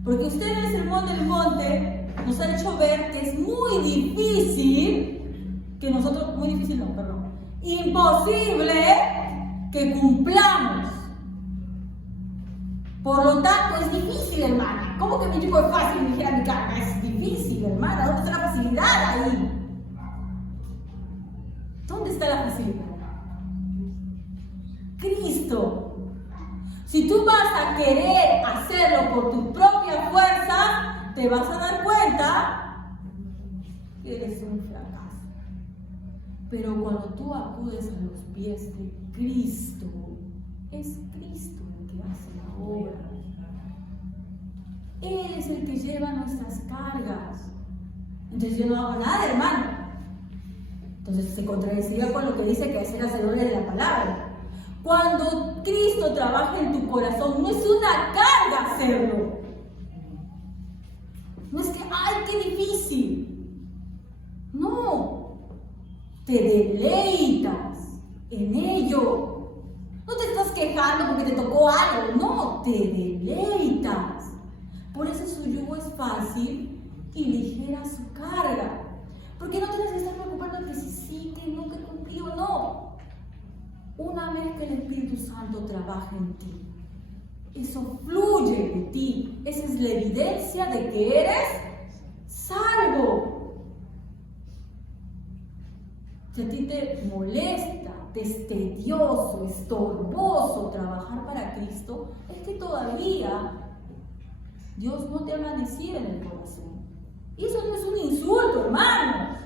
Porque usted en el Sermón del Monte nos ha hecho ver que es muy difícil, que nosotros, muy difícil no, perdón, imposible que cumplamos. Por lo tanto, es difícil, hermana. ¿Cómo que mi yugo es fácil y ligera mi carga? Es difícil, hermana. ¿Dónde está la facilidad ahí? ¿Dónde está la facilidad? Cristo. Si tú vas a querer hacerlo por tu propia fuerza, te vas a dar cuenta que eres un fracaso. Pero cuando tú acudes a los pies de Cristo, es Cristo el que hace la obra. Él es el que lleva nuestras cargas. Entonces yo no hago nada, hermano. Entonces se contradecía con lo que dice que es ser hacedores de la palabra. Cuando Cristo trabaja en tu corazón, no es una carga hacerlo. No es que, ¡ay, qué difícil! No. Te deleitas en ello. No te estás quejando porque te tocó algo. No, te deleitas. Por eso su yugo es fácil y ligera su carga. Porque no tienes que estar preocupando que si sí, que no, que cumplí o no. Una vez que el Espíritu Santo trabaja en ti, eso fluye de ti. Esa es la evidencia de que eres salvo. Si a ti te molesta, te es tedioso, estorboso trabajar para Cristo, es que todavía Dios no te ha amanecido en el corazón. Y eso no es un insulto, hermanos.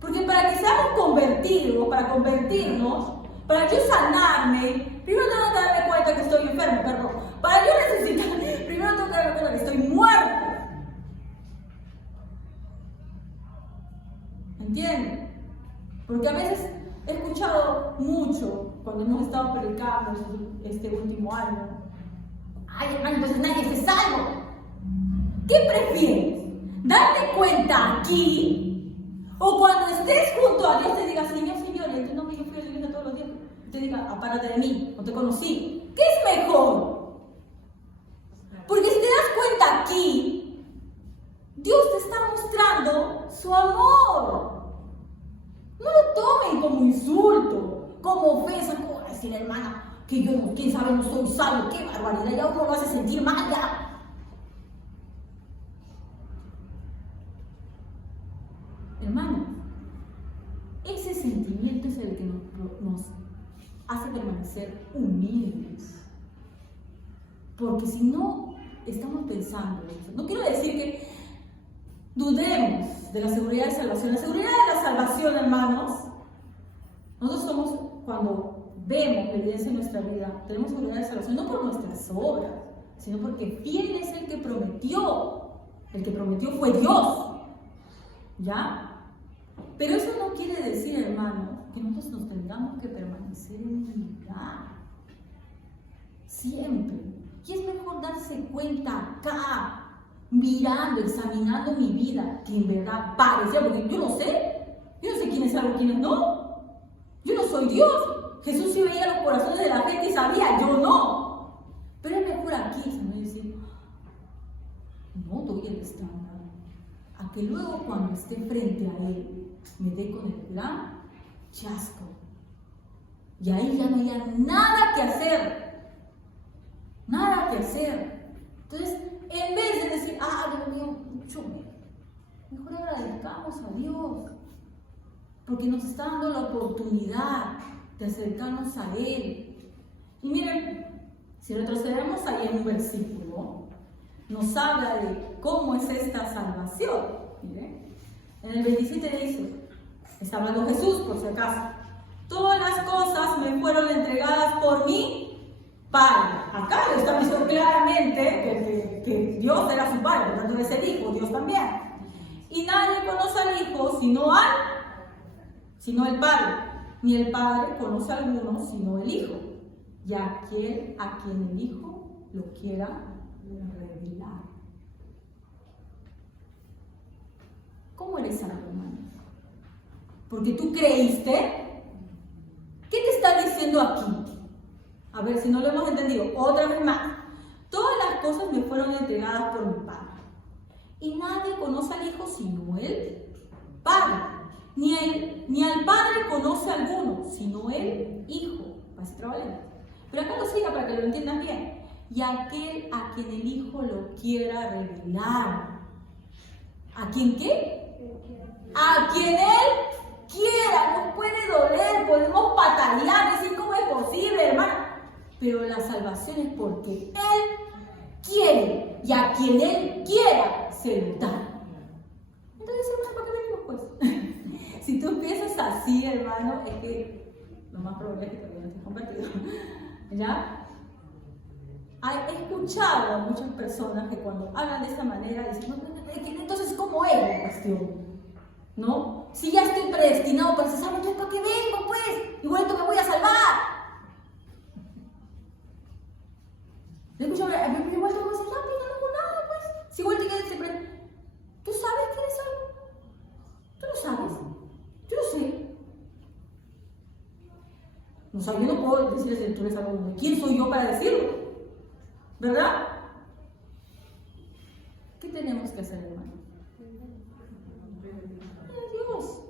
Porque para que seamos convertidos, para convertirnos, para yo sanarme, primero tengo que darme cuenta que estoy enfermo, perdón. Para yo necesitar, primero tengo que darme cuenta que estoy muerto. ¿Entienden? Porque a veces he escuchado mucho cuando hemos estado predicando este último año. Ay, hermano, entonces nadie se salva. ¿Qué prefieres? ¿Darte cuenta aquí? O cuando estés junto a Dios te diga, Señor, Señor, en tu nombre yo fui a la iglesia todos los días. Te diga, apártate de mí, no te conocí. ¿Qué es mejor? Porque si te das cuenta aquí, Dios te está mostrando su amor. No lo tomen como insulto, como ofensa, como decir, hermana, que yo no, quién sabe, no soy salvo, qué barbaridad, ya uno lo hace sentir mal ya. Hermanos, ese sentimiento es el que nos hace permanecer humildes. Porque si no estamos pensando en eso, no quiero decir que dudemos de la seguridad de salvación. La seguridad de la salvación, hermanos, nosotros somos, cuando vemos la evidencia en nuestra vida, tenemos seguridad de salvación no por nuestras obras, sino porque fiel es el que prometió. El que prometió fue Dios. ¿Ya? Pero eso no quiere decir, hermanos, que nosotros nos tengamos que permanecer en humildad. Siempre. Y es mejor darse cuenta acá, mirando, examinando mi vida, que en verdad parecía, porque yo no sé quién es salvo, quién es no. Yo no soy Dios. Jesús sí veía los corazones de la gente y sabía, yo no. Pero es mejor aquí, Señor, decir, no doy el estándar. A que luego cuando esté frente a Él, me dé con el gran chasco. Y ahí ya no haya nada que hacer. Nada que hacer. Entonces, en vez de decir, Dios mío, mucho mejor agradezcamos a Dios. Porque nos está dando la oportunidad de acercarnos a Él. Y miren, si retrocedemos ahí en un versículo, nos habla de cómo es esta salvación. Miren, en el 27 dice, está hablando Jesús por si acaso, todas las cosas me fueron entregadas por mi Padre. Acá lo está diciendo claramente que Dios era su Padre, por tanto es el Hijo, Dios también. Y nadie conoce al Hijo sino el Padre, ni el Padre conoce a alguno sino el Hijo, y a quien el Hijo lo quiera revelar. ¿Cómo eres salvo, hermano? Porque tú creíste. ¿Qué te está diciendo aquí? A ver si no lo hemos entendido. Otra vez más. Todas las cosas me fueron entregadas por mi Padre. Y nadie conoce al Hijo sino el Padre. Ni al Padre conoce a alguno sino el Hijo. Pero acá lo siga para que lo entiendas bien. Y aquel a quien el Hijo lo quiera revelar. ¿A quién qué? A quien Él quiera. Nos puede doler, podemos patalear, decir cómo es posible, hermano. Pero la salvación es porque Él quiere. Y a quien Él quiera se lo da. Entonces, hermano, ¿para qué venimos pues? Si tú piensas así, hermano, es que lo más probable es que todavía no estés convertido. ¿Ya? He escuchado a muchas personas que cuando hablan de esta manera dicen, entonces, ¿cómo es la cuestión? ¿No? Si ya estoy predestinado para ser salvo, entonces ¿para qué vengo, pues? Igualito me voy a salvar. Le escucho, igual te voy a decir, ya, pues, no hago nada, pues. Si igual te quedas siempre, ¿tú sabes que eres salvo? ¿Tú lo sabes? Yo lo sé. No, o sea, yo no puedo decirle si tú eres salvo. ¿Quién soy yo para decirlo? ¿Verdad? ¿Qué tenemos que hacer, hermano? Dios.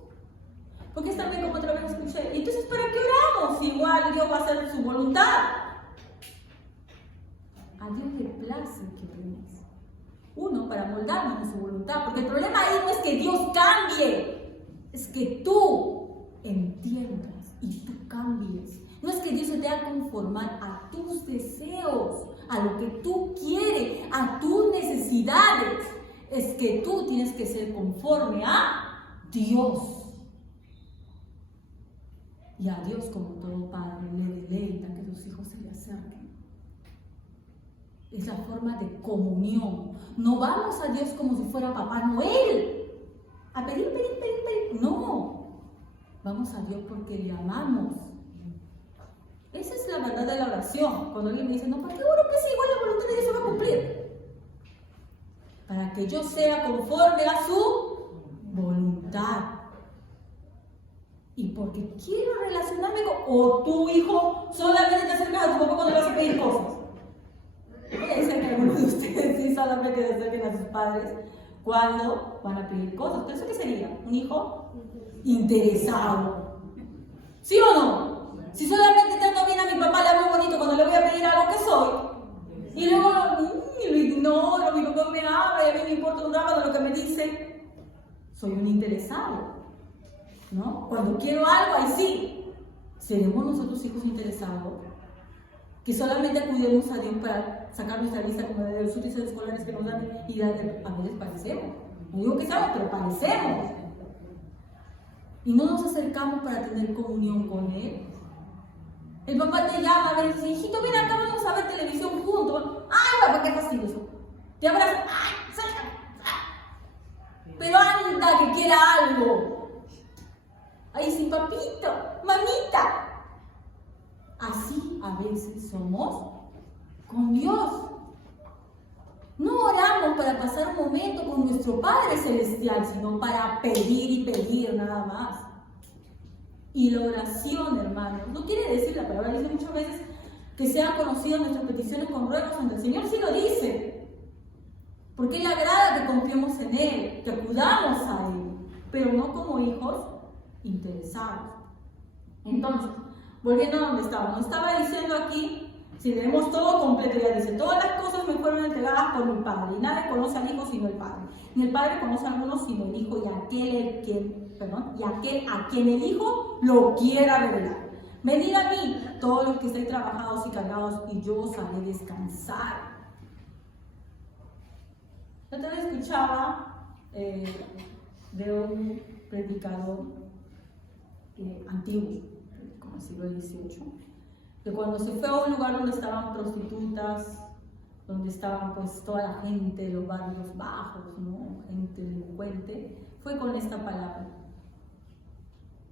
Porque es también como otra vez escuché. Entonces, ¿para qué oramos? Si igual Dios va a hacer su voluntad. A Dios le place que oremos. Uno, para moldarnos en su voluntad. Porque el problema ahí no es que Dios cambie. Es que tú entiendas y tú cambies. No es que Dios se te haga conformar a tus deseos, a lo que tú quieres, a tus necesidades. Es que tú tienes que ser conforme a Dios. Y a Dios, como todo padre, le deleita que sus hijos se le acerquen. Es la forma de comunión. No vamos a Dios como si fuera Papá Noel. A pedir. No. buscamos a Dios porque le amamos. Esa es la verdad de la oración. Cuando alguien me dice, no, ¿para qué oro que sí? Igual la voluntad de Dios se va a cumplir. Para que yo sea conforme a su voluntad. Y porque quiero relacionarme con... O tu hijo solamente te acercas a tu papá cuando le vas a pedir cosas. Puede ser que algunos de ustedes sí solamente se acerquen a sus padres cuando van a pedir cosas. ¿Pero eso qué sería? ¿Un hijo interesado? ¿Sí o no? Si solamente trato bien a mi papá, le hablo bonito cuando le voy a pedir algo que soy, y luego lo ignoro, mi papá me habla y a mí me importa un drama de lo que me dice, soy un interesado, ¿no? Cuando quiero algo, ahí sí. ¿Seremos nosotros hijos interesados? Que solamente acudimos a Dios para sacar nuestra lista como de los útiles escolares que nos dan y a veces parecemos. No digo que seamos, pero parecemos. Y no nos acercamos para tener comunión con Él. El papá te llama a ver y dice, hijito, ven acá, vamos a ver televisión juntos. Ay, papá, qué fastidioso. Te abraza, ay, salga. Pero anda, que quiera algo. Ay, sí, papito, mamita. Así a veces somos con Dios. No oramos para pasar un momento con nuestro Padre Celestial, sino para pedir y pedir nada más. Y la oración, hermanos, no quiere decir, la palabra dice muchas veces, que sean conocidas nuestras peticiones con ruegos ante el Señor, sí lo dice. Porque le agrada que confiemos en Él, que acudamos a Él, pero no como hijos interesados. Entonces, volviendo a donde estábamos, estaba diciendo aquí, si leemos todo completo, ya dice, todas las cosas me fueron entregadas por mi Padre, y nadie conoce al Hijo sino el Padre. Ni el Padre conoce a alguno sino el Hijo, y aquel a quien el Hijo lo quiera revelar. Venid a mí, todos los que estéis trabajados y cargados, y yo os haré descansar. Yo también escuchaba de un predicador antiguo, como el siglo XVIII, que cuando se fue a un lugar donde estaban prostitutas, donde estaban pues toda la gente de los barrios bajos, ¿no? Gente delincuente, fue con esta palabra,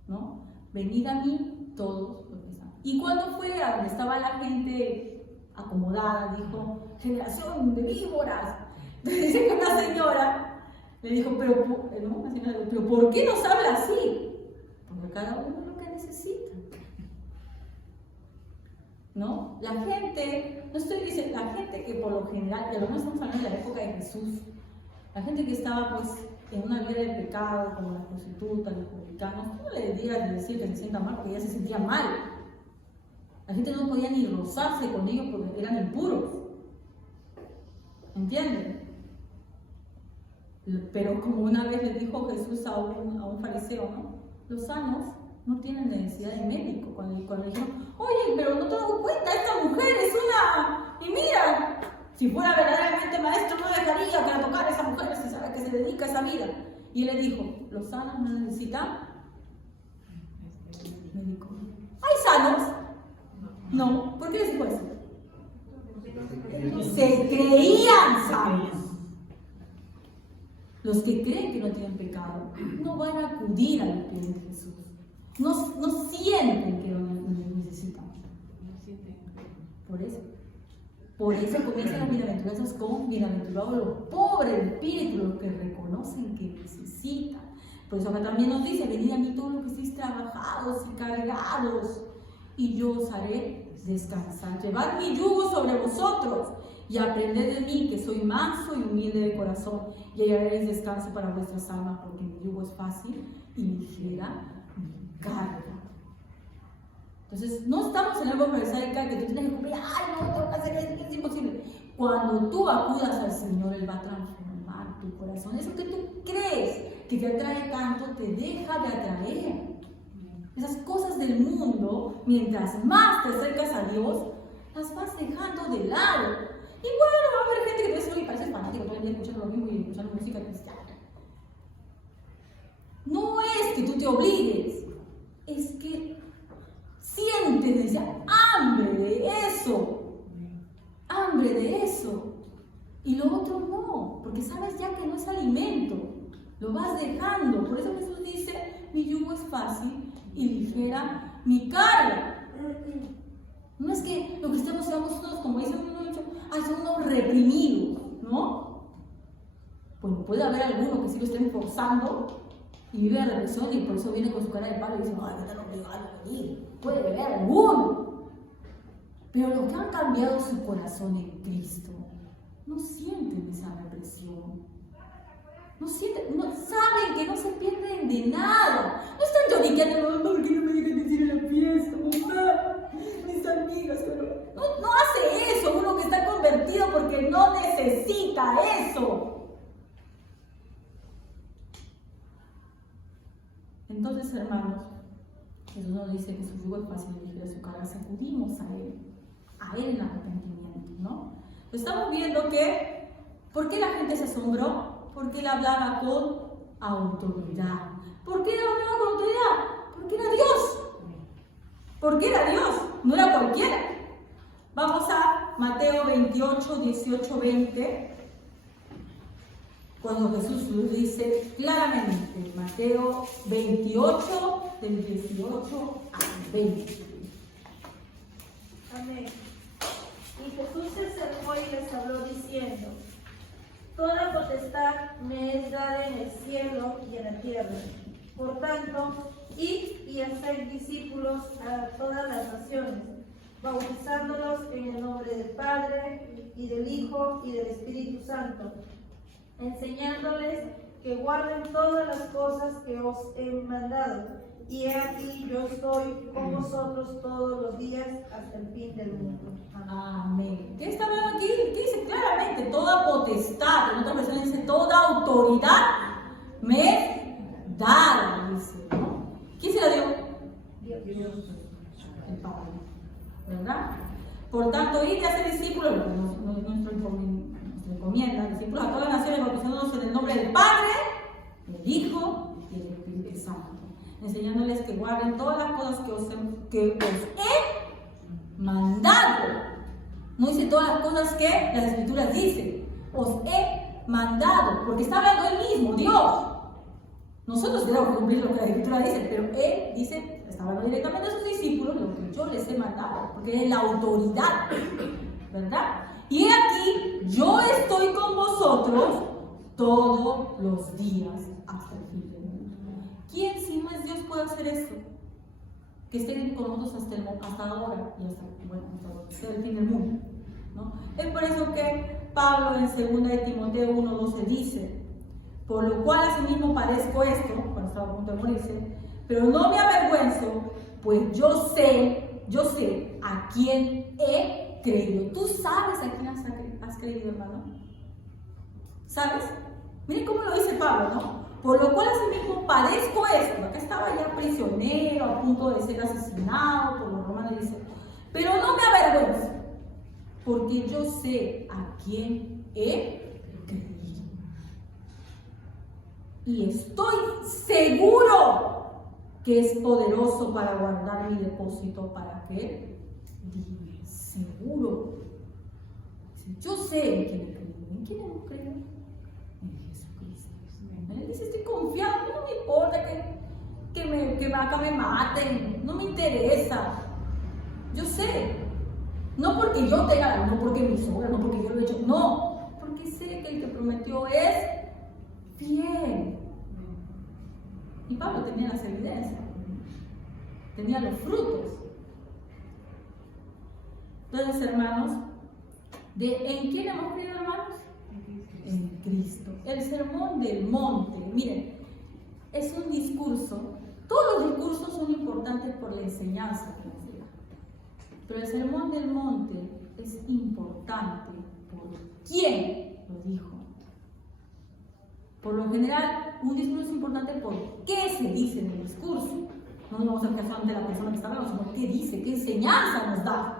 ¿no? Venid a mí todos los que están. Y cuando fue a donde estaba la gente acomodada, dijo, generación de víboras. Entonces dice que una señora le dijo, pero ¿por qué nos habla así? Porque cada uno es lo que necesita. ¿No? La gente, no estoy diciendo, la gente que por lo general, y a lo mejor estamos hablando de la época de Jesús, la gente que estaba pues en una vida de pecado, como las prostitutas, los publicanos, no le debías decir que se sienta mal porque ya se sentía mal. La gente no podía ni rozarse con ellos porque eran impuros. ¿Entienden? Pero como una vez le dijo Jesús a un fariseo, ¿no? Los sanos no tienen necesidad de médico. Cuando dijeron, oye, pero no te das cuenta, esta mujer es una... Y mira, si fuera verdaderamente maestro, no dejaría que la tocara esa mujer si sabe que se dedica a esa vida. Y él le dijo, los sanos no necesitan médico. ¿Hay sanos? No. ¿Por qué les dijo eso? Se creían sanos. Los que creen que no tienen pecado no van a acudir a los pies de Jesús. No sienten que lo necesitan. Por eso comienzan las bienaventuranzas con bienaventurados los pobres de espíritu, los que reconocen que necesitan. Por eso acá también nos dice, venid a mí todos los que estéis trabajados y cargados, y yo os haré descansar. Llevad mi yugo sobre vosotros y aprended de mí, que soy manso y humilde de corazón, y hallaréis descanso para vuestras almas, porque mi yugo es fácil y ligera mi carga. Entonces, no estamos en algo prosaica que tú tienes que cumplir, ay, no, tengo que hacer esto, es imposible. Cuando tú acudas al Señor, Él va a transformar tu corazón. Eso que tú crees que te atrae tanto, te deja de atraer. Esas cosas del mundo, mientras más te acercas a Dios, las vas dejando de lado. Igual va a haber gente que te dice, oye, pareces fanático, todo el día escuchando lo mismo y escuchando música cristiana. No es que tú te obligues, es que sientes hambre de eso, y lo otro no, porque sabes ya que no es alimento, lo vas dejando. Por eso Jesús dice, mi yugo es fácil y ligera mi carga. No es que los cristianos seamos todos, como dicen mucho, son unos reprimidos, ¿no? Bueno, puede haber alguno que sí lo estén forzando y vive la represión y por eso viene con su cara de palo y dice, ay, me están obligando a venir. Puede haber alguno. Pero los que han cambiado su corazón en Cristo no sienten esa represión. No sienten, no, saben que no se pierden de nada. No están lloriqueando, ¿por qué no me dejan decir en la fiesta, mamá? Mis amigas, pero no hace eso uno que está convertido porque no necesita eso. Entonces, hermanos, Jesús nos dice que su yugo es fácil y ligera su carga, acudimos a Él en arrepentimiento, ¿no? Estamos viendo que, ¿por qué la gente se asombró? Porque Él hablaba con autoridad. ¿Por qué Él hablaba con autoridad? Porque era Dios. Porque era Dios, no era cualquiera. Vamos a Mateo 28, 18, 20. Cuando Jesús lo dice claramente, Mateo 28, del 18 al 20. Amén. Y Jesús se acercó y les habló diciendo: Toda potestad me es dada en el cielo y en la tierra. Por tanto, id y haced discípulos a todas las naciones, bautizándolos en el nombre del Padre, y del Hijo, y del Espíritu Santo, enseñándoles que guarden todas las cosas que os he mandado. Y he aquí, yo estoy con vosotros todos los días hasta el fin del mundo. Amén. ¿Qué está hablando aquí? ¿Qué dice claramente? Toda potestad, en otra versión dice toda autoridad me es dada, dice, ¿no? ¿Quién se la dio? Dios. El Padre, ¿verdad? Por tanto, ir y hacer discípulos, nuestra encomienda, discípulos a todas las naciones, bautizándonos en el nombre del Padre, del Hijo y del Espíritu Santo, enseñándoles que guarden todas las cosas que os he mandado. No dice todas las cosas que las Escrituras dicen. Os he mandado, porque está hablando Él mismo, Dios. Nosotros tenemos que cumplir lo que la Escritura dice, pero Él dice, está hablando directamente a sus discípulos, lo que yo les he mandado, porque es la autoridad, ¿verdad? Y aquí, yo estoy con vosotros todos los días hasta el fin del mundo. ¿Quién, si no es Dios, puede hacer esto? Que esté con nosotros hasta ahora y hasta el fin del mundo, ¿no? Es por eso que Pablo en 2 de Timoteo 1:12 dice: por lo cual asimismo padezco esto, cuando estaba a punto de morirse, pero no me avergüenzo, pues yo sé a quién he creído. ¿Tú sabes a quién has creído, hermano? ¿Sabes? Miren cómo lo dice Pablo, ¿no? Por lo cual asimismo padezco esto. Acá estaba ya prisionero, a punto de ser asesinado por los romanos, dice, pero no me avergüenzo, porque yo sé a quién he creído. Y estoy seguro que es poderoso para guardar mi depósito para que vive. Seguro. Yo sé en quién he creído. ¿En quién hemos creído? En Jesucristo. Él dice, estoy confiado, a mí no me importa que acá me maten, no me interesa. Yo sé. No porque yo tenga, no porque mi sobra, no porque yo lo he hecho, no. Porque sé que el que prometió es fiel. Y Pablo tenía las evidencias, tenía los frutos. Entonces, hermanos, ¿en quién hemos creído, hermanos? En Cristo. El sermón del monte, miren, es un discurso. Todos los discursos son importantes por la enseñanza que nos da. Pero el sermón del monte es importante por quién lo dijo. Por lo general, un discurso es importante por qué se dice en el discurso. No nos vamos a quedar solamente de la persona que está hablando, sino qué dice, qué enseñanza nos da.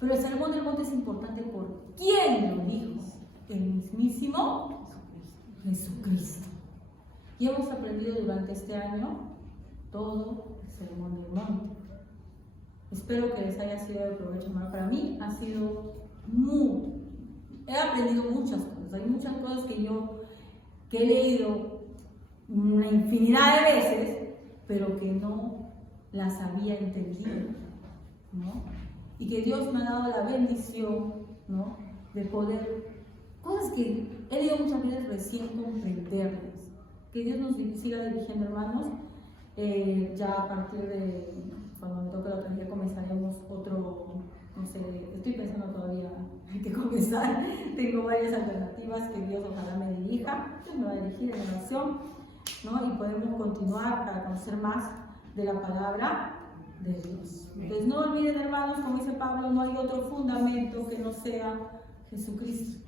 Pero el sermón del monte es importante por quién lo dijo. El mismísimo Jesucristo. Y hemos aprendido durante este año todo el sermón del monte. Espero que les haya sido de provecho, hermano. Para mí ha sido he aprendido muchas cosas. Hay muchas cosas que he leído una infinidad de veces, pero que no las había entendido, ¿no? Y que Dios me ha dado la bendición, ¿no? De poder, cosas que he ido muchas veces recién comprenderlas. Que Dios nos siga dirigiendo, hermanos. Ya a partir de cuando me toque la otra día comenzaremos otro, no sé, estoy pensando todavía en qué comenzar. Tengo varias alternativas que Dios ojalá me dirija, Dios me va a dirigir en oración, ¿no? Y podemos continuar para conocer más de la palabra de Dios. Entonces no olviden, hermanos, como dice Pablo, no hay otro fundamento que no sea Jesucristo,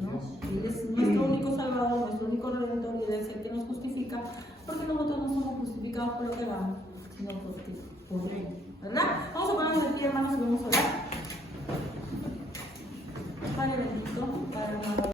¿no? Él es nuestro único Salvador, nuestro único Redentor, y Él es el que nos justifica, porque nosotros no somos justificados por lo que hagamos, sino por Él, ¿verdad? Vamos a ponernos de pie, hermanos, y vamos a orar.